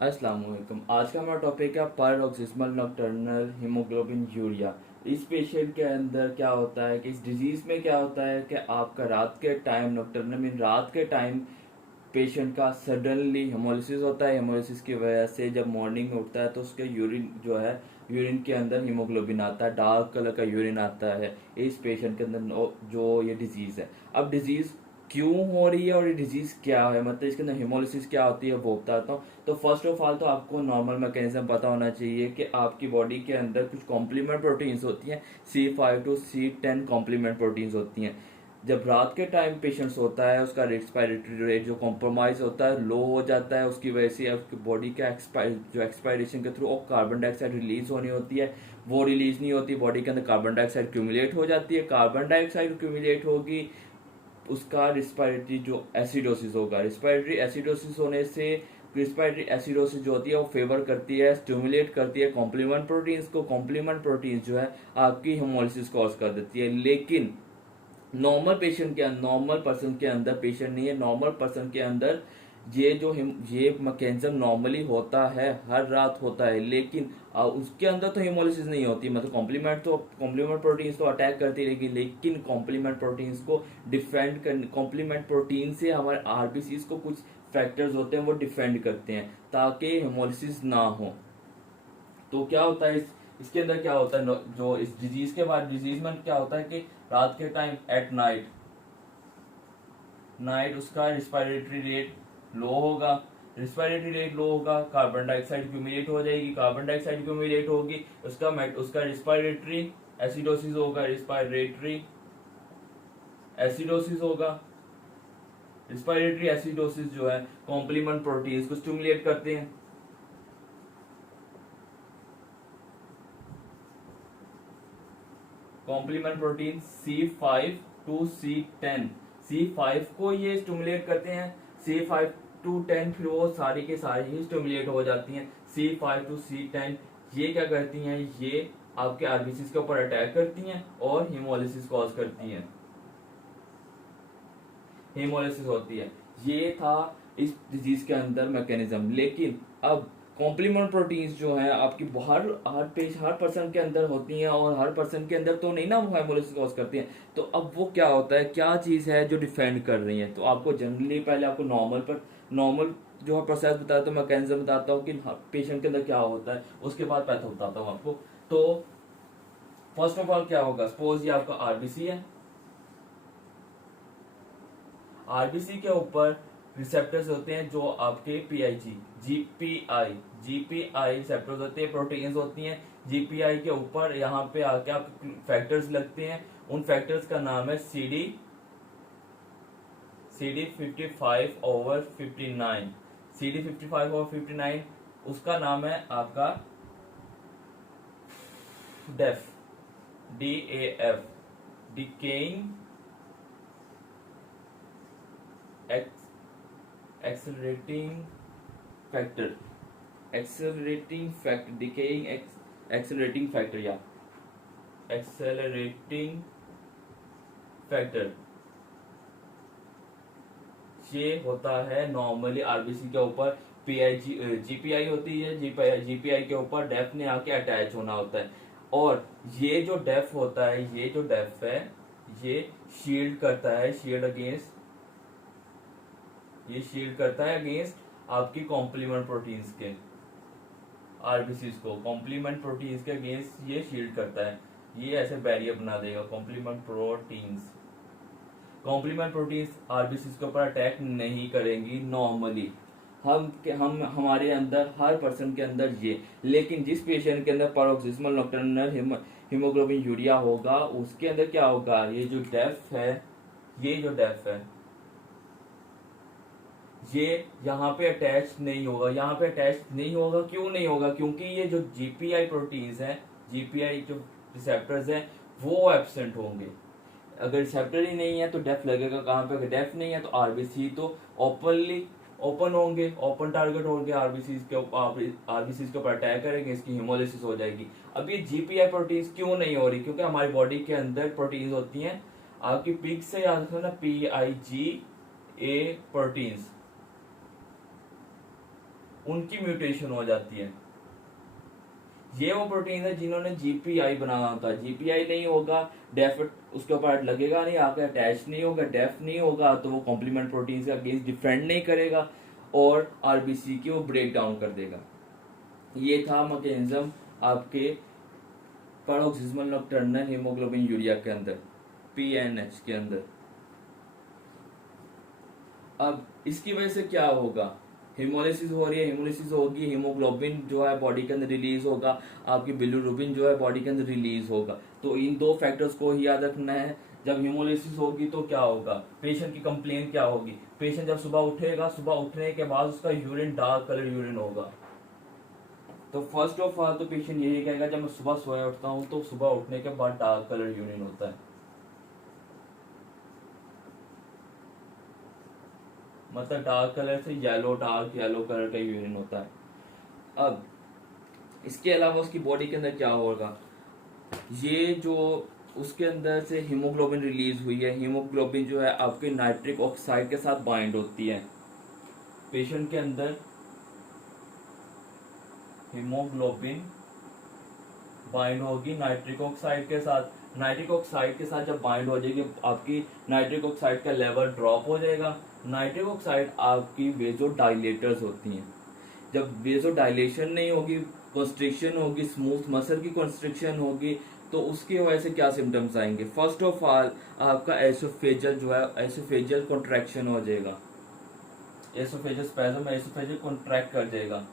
अस्सलाम वालेकुम। आज का हमारा टॉपिक है पैरोक्सिस्मल नॉकटर्नल हीमोग्लोबिन यूरिया। इस पेशेंट के अंदर क्या होता है कि इस डिजीज में क्या होता है कि आपका रात के टाइम नॉकटर्नल मीन रात के टाइम पेशेंट का सडनली हेमोलिसिस होता है। हेमोलिसिस की वजह से जब मॉर्निंग में उठता है तो उसके यूरिन जो है, यूरिन के अंदर हीमोग्लोबिन आता है, डार्क कलर का यूरिन आता है इस पेशेंट के अंदर जो ये डिजीज है। अब डिजीज क्यों हो रही है और ये डिजीज क्या है, मतलब इसके अंदर हेमोलिसिस क्या होती है वो बताता हूँ। तो फर्स्ट ऑफ ऑल तो आपको नॉर्मल मैकेनिज्म पता होना चाहिए कि आपकी बॉडी के अंदर कुछ कॉम्प्लीमेंट प्रोटीन्स होती हैं, C5 to C10 complement proteins होती हैं। जब रात के टाइम पेशेंट सोता है उसका रेस्पिरेटरी रेट जो कॉम्प्रोमाइज होता है लो हो जाता है, उसकी वजह से आपकी बॉडी का एक्सपायरेशन के थ्रू कार्बन डाइऑक्साइड रिलीज होनी होती है, वो रिलीज नहीं होती, बॉडी के अंदर कार्बन डाइऑक्साइड क्यूमुलेट हो जाती है। कार्बन डाइऑक्साइड क्यूमुलेट होगी, उसका रिस्पायरेटरी जो एसिडोसिस होगा, रिस्पायरेटरी एसिडोसिस होने से रिस्पायरेटरी एसिडोसिस जो होती है वो फेवर करती है, स्टिमुलेट करती है कॉम्प्लीमेंट प्रोटीन्स को। कॉम्प्लीमेंट प्रोटीन्स जो है आपकी हेमोलिसिस कॉज कर देती है। लेकिन नॉर्मल पर्सन के अंदर, पेशेंट नहीं है, नॉर्मल पर्सन के अंदर ये मैकेनिज्म नॉर्मली होता है, हर रात होता है। लेकिन उसके अंदर तो हेमोलिसिस नहीं होती, मतलब कॉम्प्लीमेंट प्रोटीन्स तो अटैक करती रहेगी, लेकिन कॉम्प्लीमेंट प्रोटीन्स को डिफेंड कर, कॉम्प्लीमेंट प्रोटीन से हमारे आरबीसीज को कुछ फैक्टर्स होते हैं वो डिफेंड करते हैं ताकि हेमोलिसिस ना हो। तो क्या होता है इसके अंदर क्या होता है, जो इस डिजीज के बाद डिजीज में क्या होता है कि रात के टाइम एट नाइट नाइट उसका रिस्पायरेटरी रेट लो होगा। रिस्पायरेटरी रेट लो होगा, कार्बन डाइऑक्साइड क्यूमुलेट हो जाएगी, कार्बन डाइऑक्साइड क्यूमुलेट होगी, उसका रिस्पायरेटरी एसिडोसिस होगा, रिस्पायरेटरी एसिडोसिस होगा। रिस्पायरेटरी एसिडोसिस जो है कॉम्प्लीमेंट प्रोटीन्स को स्टिमुलेट करते हैं। Complement protein C5 to C10, C5 को ये स्टिमुलेट करते हैं, C5 to 10 फिर वो सारी के सारी ही स्टिमुलेट हो जाती हैं। C5 to C10 ये क्या करती हैं, ये आपके आरबीसीज के ऊपर अटैक करती हैं और हेमोलिसिस कॉज करती हैं, हेमोलिसिस होती है। ये था इस डिजीज के अंदर मैकेनिज्म। लेकिन अब कॉम्प्लीमेंट प्रोटीन्स जो है आपकी हर पर्सन के अंदर होती हैं, और हर पर्सन के अंदर तो नहीं ना वो हेमोलिसिस कॉज करती हैं। तो अब वो क्या होता है, क्या चीज है जो डिफेंड कर रही है। तो आपको जनरली पहले आपको नॉर्मल जो प्रोसेस बताता हूँ, मैकेनिज्म बताता हूँ कि पेशेंट के अंदर क्या होता है, उसके बाद पैथो बताता हूँ आपको। तो फर्स्ट ऑफ ऑल क्या होगा, सपोज ये आपका आरबीसी है, आरबीसी के ऊपर रिसेप्टर्स होते हैं जो आपके पीआईजी जीपीआई रिसेप्टर्स होते हैं, प्रोटीन्स होती हैं जीपीआई के ऊपर। यहाँ पे आके आप फैक्टर्स लगते हैं, उन फैक्टर्स का नाम है CD 55/59। CD 55/59 उसका नाम है आपका DAF, DAF, decaying accelerating factor, accelerating factor या एक्सेलरेटिंग फैक्टर ये होता है नॉर्मली आरबीसी के ऊपर। पीआईजी जीपीआई होती है, जीपीआई के ऊपर डेफ ने आके अटैच होना होता है। और ये जो डेफ होता है, ये जो डेफ है ये शील्ड करता है, शील्ड करता है अगेंस्ट आपकी कॉम्प्लीमेंट प्रोटीन्स के, आरबीसीज को कॉम्प्लीमेंट प्रोटीन्स के अगेंस्ट ये शील्ड करता है। ये ऐसे बैरियर बना देगा। कॉम्प्लीमेंट प्रोटीन्स आरबीसीज के ऊपर अटैक नहीं करेंगी नॉर्मली। हम हमारे अंदर हर पर्सन के अंदर ये, लेकिन जिस पेशेंट के अंदर पैरोक्सिस्मल नॉकटर्नल हीमोग्लोबिन यूरिया होगा उसके अंदर क्या होगा, ये जो डेफ है ये यहाँ पे अटैच नहीं होगा। यहाँ पे अटैच नहीं होगा, क्यों नहीं होगा, क्योंकि ये जो जीपीआई प्रोटीन्स हैं, जीपीआई जो रिसेप्टर्स हैं वो एब्सेंट होंगे। अगर रिसेप्टर ही नहीं है तो डेफ लगेगा कहाँ पे, अगर डेफ नहीं है तो आरबीसी तो ओपन होंगे, ओपन टारगेट होंगे, आरबीसीज के ऊपर अटैक करेंगे, इसकी हेमोलिसिस हो जाएगी। अब ये जीपीआई प्रोटीन्स क्यों नहीं हो रही, क्योंकि हमारी बॉडी के अंदर प्रोटीन्स होती हैं, आपकी पिक से याद रखना, PIGA प्रोटीन्स, उनकी म्यूटेशन हो जाती है। ये वो प्रोटीन है जिन्होंने जीपीआई बनाना होता है। जीपीआई नहीं होगा, डेफ उसके ऊपर लगेगा नहीं, आकर अटैच नहीं होगा, डेफ नहीं होगा, तो वो कॉम्प्लीमेंट प्रोटीन के अगेंस्ट डिफेंड नहीं करेगा और आरबीसी की वो ब्रेक डाउन कर देगा। ये था मैकेनिज्म आपके पैरोक्सिस्मल नॉकटर्नल हीमोग्लोबिन यूरिया के अंदर, पीएनएच के अंदर। अब इसकी वजह से क्या होगा, हिमोलिसिस हो रही है, हिमोलिसिस होगी, हीमोग्लोबिन जो है बॉडी के अंदर रिलीज होगा, आपकी बिलिरुबिन जो है बॉडी के अंदर रिलीज होगा। तो इन दो फैक्टर्स को ही याद रखना है। जब हिमोलिसिस होगी तो क्या होगा, पेशेंट की कंप्लेन क्या होगी, पेशेंट जब सुबह उठेगा, सुबह उठने के बाद उसका यूरिन डार्क कलर यूरिन होगा। तो फर्स्ट ऑफ ऑल तो पेशेंट यही कहेगा, जब मैं सुबह सोया उठता हूँ तो सुबह उठने के बाद डार्क कलर यूरिन होता है, मतलब डार्क कलर से येलो, डार्क येलो कलर का यूरिन होता है। अब इसके अलावा उसकी बॉडी के अंदर क्या होगा, ये जो उसके अंदर से हीमोग्लोबिन रिलीज हुई है, हीमोग्लोबिन जो है आपके नाइट्रिक ऑक्साइड के साथ बाइंड होती है। पेशेंट के अंदर हीमोग्लोबिन बाइंड होगी नाइट्रिक ऑक्साइड के साथ। नाइट्रिक ऑक्साइड के साथ जब बाइंड हो जाएगी, आपकी नाइट्रिक ऑक्साइड का लेवल ड्रॉप हो जाएगा। नाइट्रिक ऑक्साइड आपकी वेजोडाइलेटर्स होती हैं। जब वेजोडाइलेशन नहीं होगी, कंस्ट्रिक्शन होगी, स्मूथ मसल की कंस्ट्रिक्शन होगी, तो उसकी वजह से क्या सिम्टम्स आएंगे। फर्स्ट ऑफ ऑल आपका एसोफेजल जो है, एसोफेजल कॉन्ट्रैक्शन हो जाएगा, एसोफेजल स्पैज्म, एसोफेजल कॉन्ट्रैक्ट कर जाएगा।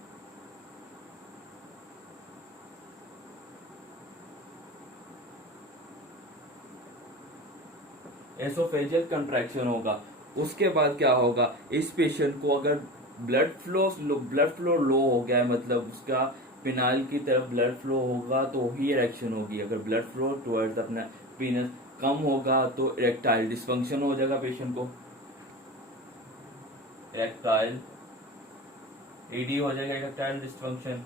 एसोफेजियल कंट्रैक्शन होगा। उसके बाद क्या होगा, इस पेशेंट को अगर ब्लड फ्लो लो हो गया है, मतलब उसका पिनाइल की तरफ ब्लड फ्लो होगा तो ही इरेक्शन होगी। अगर ब्लड फ्लो टुवर्ड्स अपना पीनस कम होगा तो इरेक्टाइल डिस्फंक्शन हो जाएगा पेशेंट को, इरेक्टाइल ईडी हो जाएगा, इरेक्टाइल डिस्फंक्शन,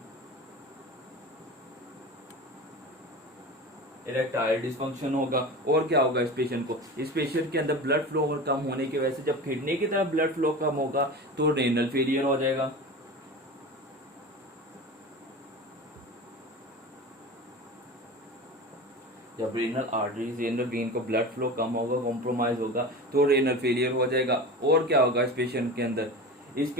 इरेक्टाइल डिस्फंक्शन होगा। और क्या होगा, इस पेशेंट को, इस पेशेंट के अंदर ब्लड फ्लो कम होने की वजह से जब किडनी की तरफ ब्लड फ्लो कम होगा तो रेनल फेलियर हो जाएगा। जब रेनल आर्टरीज, रेनल वेन को ब्लड फ्लो कम होगा, कॉम्प्रोमाइज होगा, तो रेनल फेलियर हो जाएगा। और क्या होगा इस पेशेंट के अंदर, इस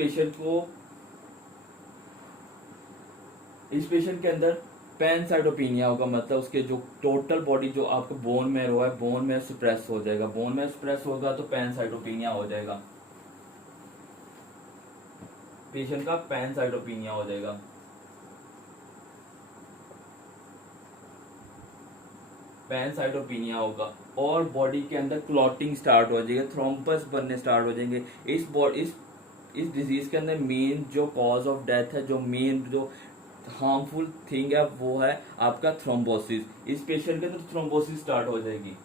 पेशेंट के अंदर पैनसाइटोपिनिया होगा, मतलब उसके जो टोटल बॉडी जो आपका बोन मैरो है, बोन में सप्रेस हो जाएगा। बोन में सप्रेस होगा तो पैनसाइटोपिनिया हो जाएगा, पेशेंट का पैनसाइटोपिनिया हो जाएगा। पैनसाइटोपिनिया होगा और बॉडी के अंदर क्लॉटिंग स्टार्ट हो जाएगी, थ्रोम्बस बनने स्टार्ट हो जाएंगे। इस डिजीज के अंदर मेन जो कॉज ऑफ डेथ है, जो मेन जो हार्मफुल थिंग है, वो है आपका थ्रोम्बोसिस। इस पेशेंट के अंदर थ्रोम्बोसिस स्टार्ट हो जाएगी,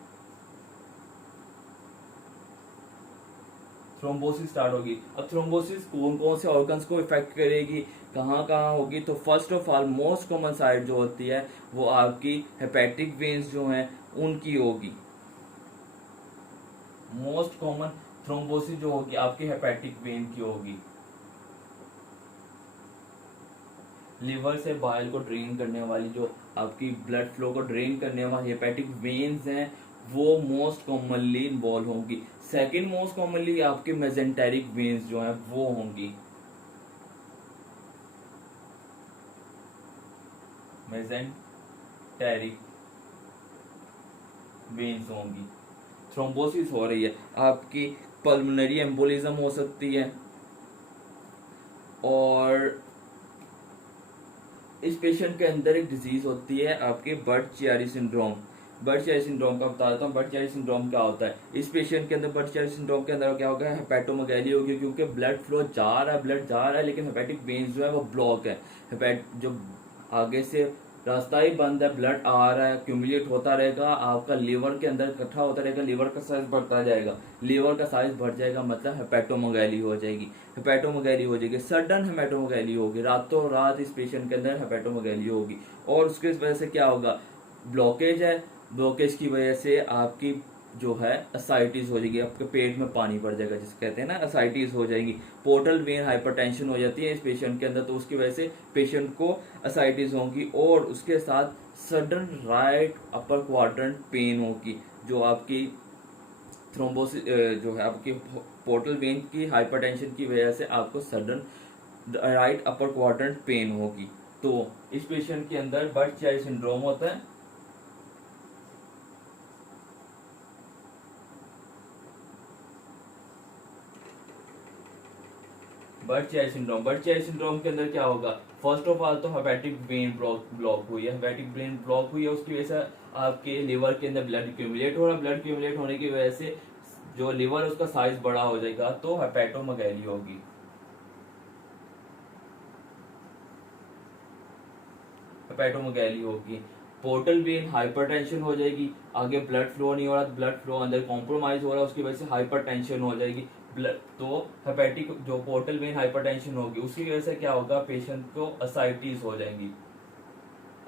थ्रोम्बोसिस स्टार्ट होगी। अब थ्रोम्बोसिस कौन कौन से ऑर्गन्स को इफेक्ट करेगी, कहाँ कहाँ होगी, तो first of all most common site जो होती है वो आपकी हेपेटिक वेन्स जो हैं उनकी होगी। मोस्ट कॉमन थ्रोम्बोसिस जो होगी आपकी हेपेटिक वेन की होगी। लिवर से बाइल को ड्रेन करने वाली, जो आपकी ब्लड फ्लो को ड्रेन करने वाली हेपेटिक वेन्स हैं, वो मोस्ट कॉमनली इन्वॉल्व होंगी। सेकंड मोस्ट कॉमनली आपके मेजेंटेरिक वेन्स जो हैं वो होंगी, मेजेंटेरिक वेन्स होंगी। थ्रोम्बोसिस हो रही है, आपकी पल्मोनरी एम्बोलिज्म हो सकती है। और इस पेशेंट के अंदर एक डिजीज होती है आपके बर्ट-चियारी सिंड्रोम। बर्ट-चियारी सिंड्रोम का बता देता हूँ। बर्ट-चियारी सिंड्रोम क्या होता है, इस पेशेंट के अंदर बर्ट-चियारी सिंड्रोम के अंदर क्या होगा, हेपेटोमेगाली होगी, क्योंकि ब्लड फ्लो जा रहा है, ब्लड जा रहा है, लेकिन हेपेटिक वेन्स जो है वो ब्लॉक है। जो आगे से रास्ता ही बंद है, ब्लड आ रहा है, क्यूमुलेट होता रहेगा, आपका लीवर के अंदर इकट्ठा होता रहेगा, लीवर का साइज बढ़ता जाएगा, लीवर का साइज बढ़ जाएगा, मतलब हेपेटोमेगाली हो जाएगी। हेपेटोमेगाली हो जाएगी, सडन हेपेटोमेगाली होगी, रातों रात इस पेशेंट के अंदर हेपेटोमेगाली होगी। और उसके वजह से क्या होगा, ब्लॉकेज है, ब्लॉकेज की वजह से आपकी जो है असाइटिस हो जाएगी, आपके पेट में पानी पड़ जाएगा, जिसे कहते हैं ना असाइटिस हो जाएगी। पोर्टल वेन हाइपरटेंशन हो जाती है इस पेशेंट के अंदर, तो उसकी वजह से पेशेंट को असाइटिस होगी और उसके साथ sudden right upper quadrant pen होगी, जो आपकी थ्रोम्बोसिस जो है आपकी पोर्टल वेन की हाइपरटेंशन की वजह से आपको sudden right upper quadrant pen होगी। तो इस पेशेंट के अंदर बर्च-चाई सिंड्रोम होता है। बर्च-चाई सिंड्रोम के अंदर क्या होगा, फर्स्ट ऑफ ऑल तो हेपेटिक वेन ब्लॉक हुई है, हेपेटिक वेन ब्लॉक हुई है, उसकी वजह से आपके लिवर के अंदर ब्लड एक्यूमुलेट हो रहा है, ब्लड एक्यूमुलेट होने की वजह से जो लिवर है उसका साइज बड़ा हो जाएगा, तो हेपेटोमेगैली होगी। हेपेटोमेगैली होगी। पोर्टल वेन हाइपरटेंशन हो जाएगी, आगे ब्लड फ्लो नहीं हो रहा, ब्लड फ्लो अंदर कॉम्प्रोमाइज हो रहा है, उसकी वजह से हाइपरटेंशन हो जाएगी। ब्लड तो हेपेटिक जो पोर्टल वेन हाइपरटेंशन होगी उसकी वजह से क्या होगा, पेशेंट को असाइटिस हो जाएंगी,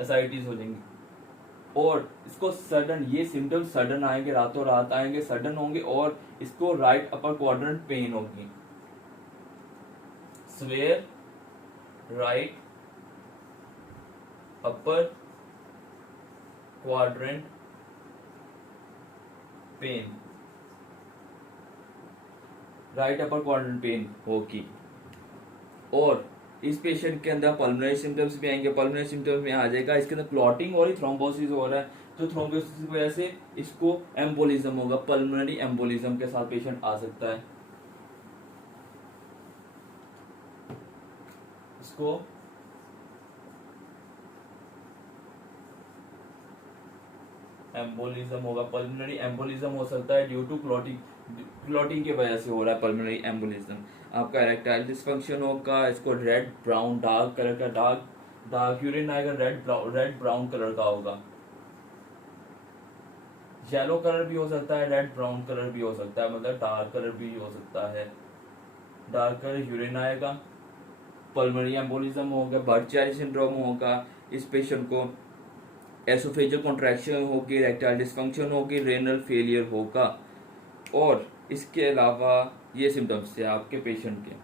असाइटिस हो जाएंगी। और इसको सडन, ये सिम्टम्स सडन आएंगे, रातों रात आएंगे, सडन होंगे, और इसको राइट अपर क्वाड्रेंट पेन होगी, swear right upper quadrant pen, right upper quadrant pen होगी। और इस पेशेंट के अंदर पल्मोनरी सिम्टम्स भी आएंगे, पल्मोनरी सिम्टम्स में आ जाएगा इसके अंदर क्लॉटिंग और थ्रोम्बोसिस हो रहा है, तो थ्रोम्बोसिस की वजह से इसको एम्बोलिज्म होगा, पल्मोनरी एम्बोलिज्म के साथ पेशेंट आ सकता है। इसको एम्बोलिज्म होगा, पल्मोनरी एम्बोलिज्म हो सकता है ड्यू टू क्लॉटिंग, क्लॉटिंग की वजह से हो रहा है पल्मोनरी एम्बोलिज्म। आपका इरेक्टाइल डिस्फंक्शन होगा, इसको रेड ब्राउन डार्क कलर का डार्क यूरिन आएगा, रेड ब्राउन कलर का होगा, येलो कलर भी हो सकता है, रेड ब्राउन कलर भी हो सकता है, मतलब डार्क कलर भी हो सकता है, डार्क कलर यूरिन आएगा, पल्मोनरी एम्बोलिज्म होगा, बर्च-चाई सिंड्रोम होगा, इस पेशेंट को एसोफेजियल कॉन्ट्रैक्शन होगी, इरेक्टाइल डिस्फंक्शन होगी, रेनल फेलियर होगा। और इसके अलावा ये सिम्टम्स थे आपके पेशेंट के।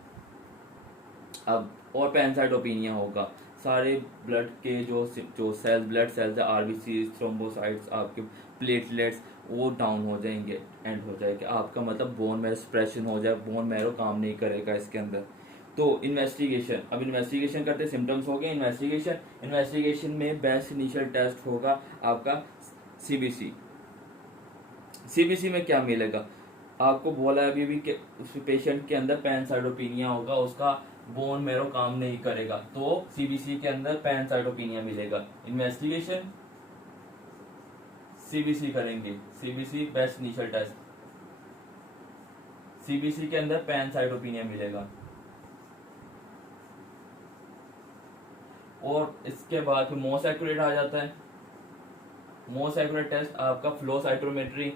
अब और पैनसाइटोपिनिया होगा, सारे ब्लड के जो सेल्स, ब्लड सेल्स है, आरबीसी, थ्रोम्बोसाइट्स, आपके प्लेटलेट्स, वो डाउन हो जाएंगे, एंड हो जाएगा आपका, मतलब बोन मैरो सप्रेशन हो जाए, बोन मैरो काम नहीं करेगा इसके अंदर। तो इन्वेस्टिगेशन, अब इन्वेस्टिगेशन करते, सिम्टम्स हो गए, इन्वेस्टिगेशन में बेस्ट इनिशियल टेस्ट होगा आपका सीबीसी। सीबीसी में क्या मिलेगा, आपको बोला है अभी भी कि उस पेशेंट के अंदर पैनसाइटोपिनिया होगा, उसका बोन मैरो काम नहीं करेगा, तो सीबीसी के अंदर पैनसाइटोपिनिया मिलेगा। इन्वेस्टिगेशन सीबीसी करेंगे, CBC best initial test, CBC के अंदर पैनसाइटोपिनिया मिलेगा। और इसके बाद फिर मोस्ट एक्यूरेट आ जाता है, मोस्ट एक्यूरेट टेस्ट आपका फ्लो साइटोमेट्री।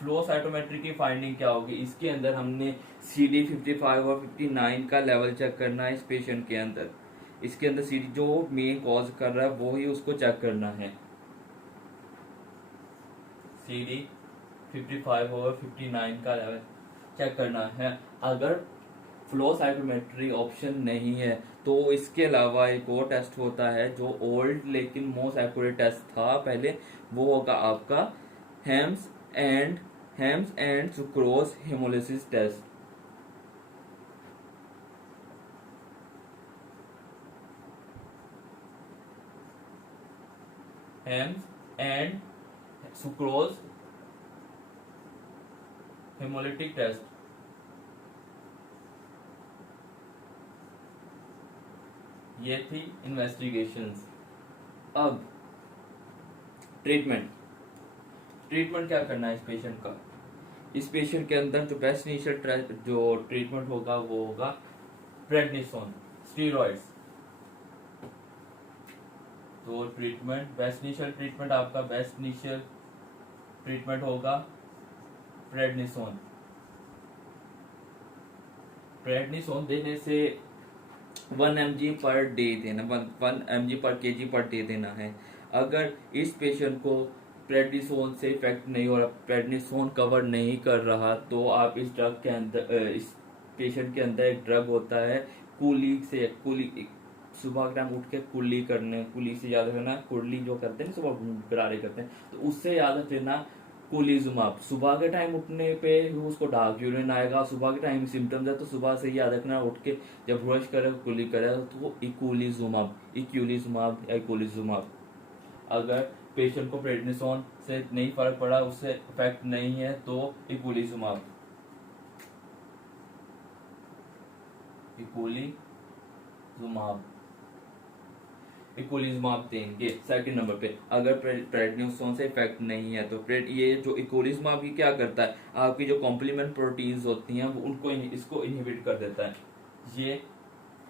फ्लो साइटोमेट्री की फाइंडिंग क्या होगी, इसके अंदर हमने CD 55 और 59 का लेवल चेक करना है इस पेशेंट के अंदर, इसके अंदर CD जो मेन कॉज कर रहा है वो ही उसको चेक करना है, CD 55 और 59 का लेवल चेक करना है। अगर फ्लो साइटोमेट्री ऑप्शन नहीं है तो इसके अलावा एक और टेस्ट होता है जो ओल्ड लेकिन मोस्ट एक्यूरेट टेस्ट था पहले, वो होगा आपका Ham's and sucrose haemolysis test. Ham's and sucrose haemolytic test. ये थी इन्वेस्टिगेशंस। अब ट्रीटमेंट क्या करना है इस पेशेंट का, इस पेशेंट के अंदर जो बेस्ट इनिशियल जो ट्रीटमेंट होगा वो होगा प्रेडनिसोन, स्टीरॉइड्स। तो ट्रीटमेंट, बेस्ट इनिशियल ट्रीटमेंट, आपका बेस्ट इनिशियल ट्रीटमेंट होगा प्रेडनिसोन। प्रेडनिसोन देने से 1 mg पर डे देना, 1 mg पर kg पर डे देना है। अगर इस पेशेंट को प्रेडनिसोन से इफेक्ट नहीं हो रहा, प्रेडनिसोन कवर नहीं कर रहा, तो आप इस ड्रग के अंदर इस पेशेंट के अंदर एक ड्रग होता है कुली, सुबह के टाइम उठ के कुली करने, कुली से याद रखना, कुली जो करते हैं सुबह गरारे करते हैं, तो उससे याद रखना कुलीजुमाब। सुबह के टाइम उठने पे उसको डार्क यूरिन आएगा, सुबह के टाइम सिम्टम्स है तो सुबह से ही याद रखना, उठ के जब ब्रश करे कुली करे तो वो इक्यूलिजुमाब या इक्यूलिजुमाब। अगर पेशेंट को प्रेडनिसोन से नहीं फर्क पड़ा, उससे इफेक्ट नहीं है, तो इक्यूलिजुमाब इक्वलिज्माब देंगे सेकंड नंबर पे। अगर प्रेडनिसोन से इफेक्ट नहीं है तो ये जो इक्वलिज्माब ये क्या करता है, आपकी जो कॉम्प्लीमेंट प्रोटीन्स होती हैं वो उनको इसको इनहिबिट कर देता है। ये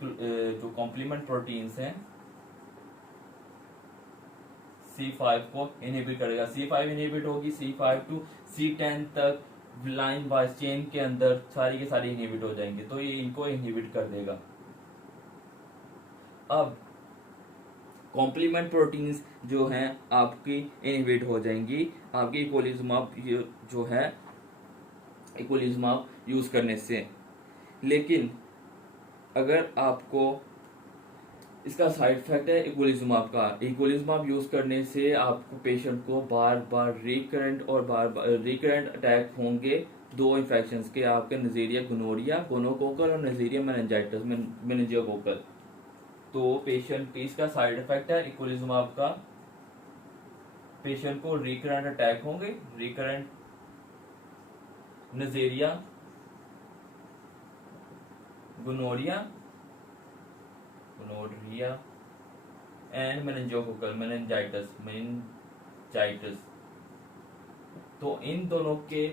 जो कॉम्प्लीमेंट प्रोटीन्स हैं C5 को इनहिबिट करेगा। C5 इनहिबिट होगी, C5 टू C10 तक लाइन वाइज चेन के अंदर सारी के सारी इनहिबिट हो जाएंगे, तो ये इनको इनहिबिट कर देगा। अब कॉम्प्लीमेंट प्रोटीन्स जो हैं आपकी इनहिबिट हो जाएंगी आपकी इक्वलिज्माब जो है इक्वलिज्माब यूज करने से। लेकिन अगर आपको इसका साइड इफेक्ट है इक्वलिज्माब का, इक्वलिज्माब यूज करने से आपको पेशेंट को बार बार रिकरेंट अटैक होंगे दो इन्फेक्शंस के, आपके नजीरिया गोनोरिया गोनोकोकल और नजीरिया मेनिंजाइटिस मेनिंजियोकोकल। तो पेशेंट इसका साइड इफेक्ट है इक्वलिज्माब का, पेशेंट को रिकरेंट अटैक होंगे, रिकरेंट नजीरिया गोनोरिया एंड मेनिंजियोकोकल मेनिंजाइटिस। तो इन दोनों के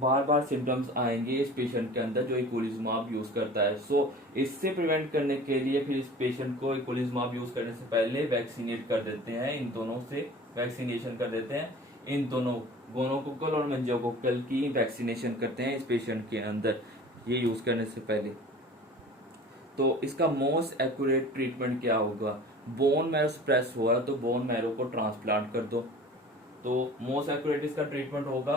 बार बार सिम्टम्स आएंगे इस पेशेंट के अंदर जो इक्वलिज्माब यूज करता है। सो इससे प्रिवेंट करने के लिए फिर इस पेशेंट को इक्वलिज्माब यूज करने से पहले वैक्सीनेट कर देते हैं, इन दोनों से वैक्सीनेशन कर देते हैं, इन दोनों गोनोकोकल और मेनिंजियोकोकल की वैक्सीनेशन करते हैं इस पेशेंट के अंदर ये यूज करने से पहले। तो इसका मोस्ट एक्यूरेट ट्रीटमेंट क्या होगा, बोन मैरो स्प्रेस हो रहा तो बोन मैरो को ट्रांसप्लांट कर दो। तो मोस्ट एक्यूरेट इसका ट्रीटमेंट होगा,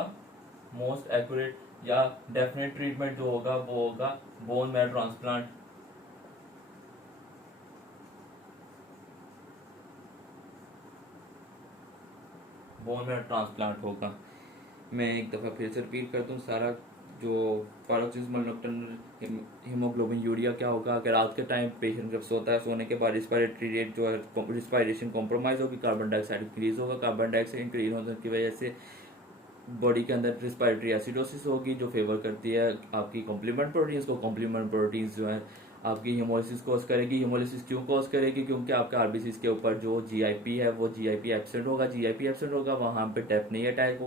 मोस्ट एक्यूरेट या डेफिनेट ट्रीटमेंट जो होगा वो होगा bone marrow transplant. Bone marrow transplant होगा। मैं एक दफा फिर से रिपीट कर दूं सारा, जो पैरोक्सिस्मल नॉक्टर्नल हीमोग्लोबिन यूरिया क्या होगा, अगर रात के टाइम पेशेंट जब सोता है, सोने के बाद रिस्पायरेटरी रेट जो है रिस्पायरेशन कॉम्प्रोमाइज होगी, कार्बन डाइऑक्साइड इंक्रीज होगा, कार्बन डाइऑक्साइड इंक्रीज होने की वजह से बॉडी के अंदर रिस्पायरेटरी एसिडोसिस होगी जो फेवर करती है आपकी कॉम्प्लीमेंट प्रोटीन्स को। कॉम्प्लीमेंट प्रोटीन्स जो है आपकी हीमोलिसिस कॉज करेगी। हीमोलिसिस क्यों कॉज करेगी, क्योंकि आपका आरबीसीज के ऊपर जो जीआईपी है वो जीआईपी एब्सेंट होगा, जीआईपी एब्सेंट होगा, वहां पे डेफ नहीं अटैक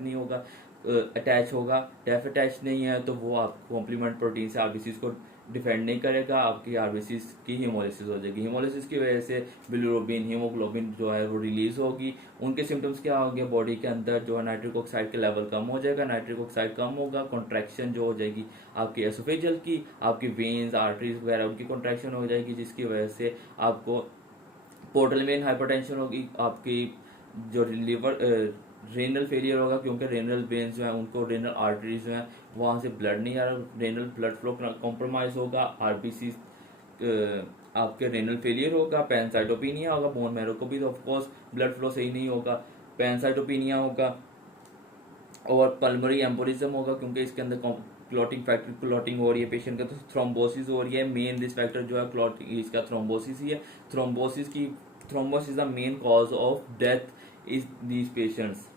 नहीं होगा, अटैच होगा। डेफ अटैच नहीं है तो वो आप कॉम्प्लीमेंट प्रोटीन से आरबीसीज को डिफेंड नहीं करेगा, आपकी आरबीसीज की हीमोलिसिस हो जाएगी। हीमोलिसिस की वजह से बिलिरुबिन हीमोग्लोबिन जो है वो रिलीज होगी। उनके सिम्टम्स क्या होंगे, बॉडी के अंदर जो है नाइट्रिक ऑक्साइड के लेवल कम हो जाएगा, नाइट्रिक ऑक्साइड कम होगा, कॉन्ट्रैक्शन जो हो जाएगी आपकी एसोफेजियल की, आपकी वेन्स आर्टरीज वगैरह उनकी कॉन्ट्रैक्शन हो जाएगी, जिसकी वजह से आपको पोर्टल वेन हाइपरटेंशन होगी, आपकी जो लिवर रेनल फेलियर होगा, क्योंकि रेनल वेन्स जो है उनको रेनल आर्टरीज जो है वहां से ब्लड नहीं आ रहा, रेनल ब्लड फ्लो कॉम्प्रोमाइज होगा, आरबीसी आपके रेनल फेलियर होगा, पैनसाइटोपिनिया होगा, बोन मैरो को भी तो ऑफकोर्स ब्लड फ्लो सही नहीं होगा, पैनसाइटोपिनिया होगा, और पल्मोनरी एम्बोलिज्म होगा क्योंकि इसके अंदर क्लॉटिंग फैक्टर क्लॉटिंग हो रही है पेशेंट का, तो थ्रोम्बोसिस हो रही है। मेन रिस्क फैक्टर जो है क्लॉटिंग इसका थ्रोम्बोसिस ही है। Thrombosis the main cause of death is these patients.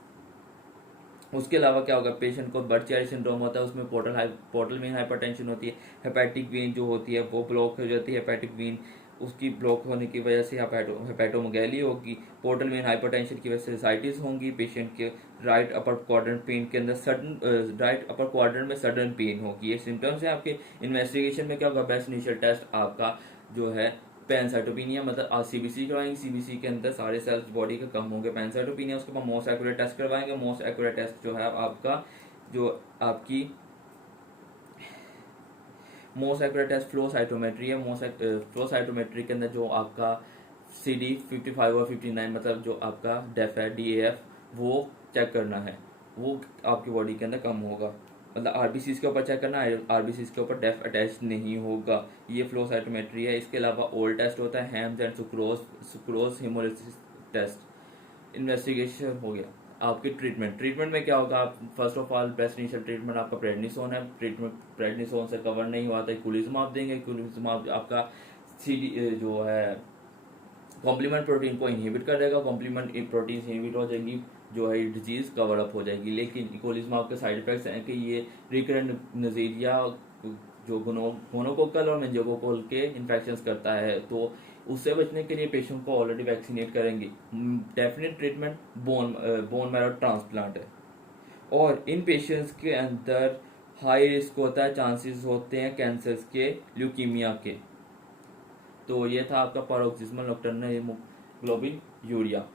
उसके अलावा क्या होगा, पेशेंट को बर्चियारी सिंड्रोम होता है, उसमें पोर्टल वेन हाइपरटेंशन होती है, हेपेटिक वेन जो होती है वो ब्लॉक हो जाती है, हेपेटिक वेन उसकी ब्लॉक होने की वजह से हेपेटोमेगैली होगी, पोर्टल वेन हाइपरटेंशन की वजह से एसाइटिस होंगी, पेशेंट के राइट अपर क्वाड्रेंट पेन के अंदर राइट अपर क्वाड्रेंट में सडन पेन होगी। ये सिम्टम्स है आपके। इन्वेस्टिगेशन में क्या होगा, बेस्ट इनिशियल टेस्ट आपका जो है पैनसाइटोपिनिया, मतलब आज सीबीसी करवाएंगे, सीबीसी के अंदर सारे सेल्स बॉडी के कम होंगे, पैनसाइटोपिनिया। उसके बाद मोस्ट एक्यूरेट टेस्ट करवाएंगे, मोस्ट एक्यूरेट टेस्ट जो है आपका जो आपकी most accurate test flow cytometry है। फ्लो साइटोमेट्री के अंदर जो आपका CD 55 और 59, मतलब जो आपका डेफ है DAF, वो चेक करना है, वो आपकी बॉडी के अंदर कम होगा। मतलब RBCs के ऊपर चेक करना है, RBCs के ऊपर डेफ अटैच नहीं होगा। ये फ्लो साइटोमेट्री है। इसके अलावा ओल्ड टेस्ट होता है, Ham's and sucrose haemolysis test. Investigation हो गया। आपकी ट्रीटमेंट में क्या होगा, आप first of all best initial treatment आपका प्रेडनिसोन है। ट्रीटमेंट प्रेडनिसोन से कवर नहीं हुआ तो इक्विलिज्माब देंगे। इक्विलिज्माब आपका CD जो है कॉम्प्लीमेंट प्रोटीन को इनहिबिट कर देगा। कॉम्प्लीमेंट प्रोटीन इनहिबिट हो जाएंगी, जो है डिजीज कवर अप हो जाएगी। लेकिन इकोलिज्माब के साइड इफेक्ट्स हैं कि ये रिकरेंट नज़ीरिया जो गोनोकोकल और मेनिंजोकोकल के इन्फेक्शंस करता है, तो उससे बचने के लिए पेशेंट को ऑलरेडी वैक्सीनेट करेंगे। Definite treatment bone marrow transplant है। और इन पेशेंट्स के अंदर हाई रिस्क होता है, चांसेस होते हैं कैंसर्स के, ल्यूकीमिया के। तो ये था आपका पैरोक्सिस्मल नॉकटर्नल हीमोग्लोबिन यूरिया।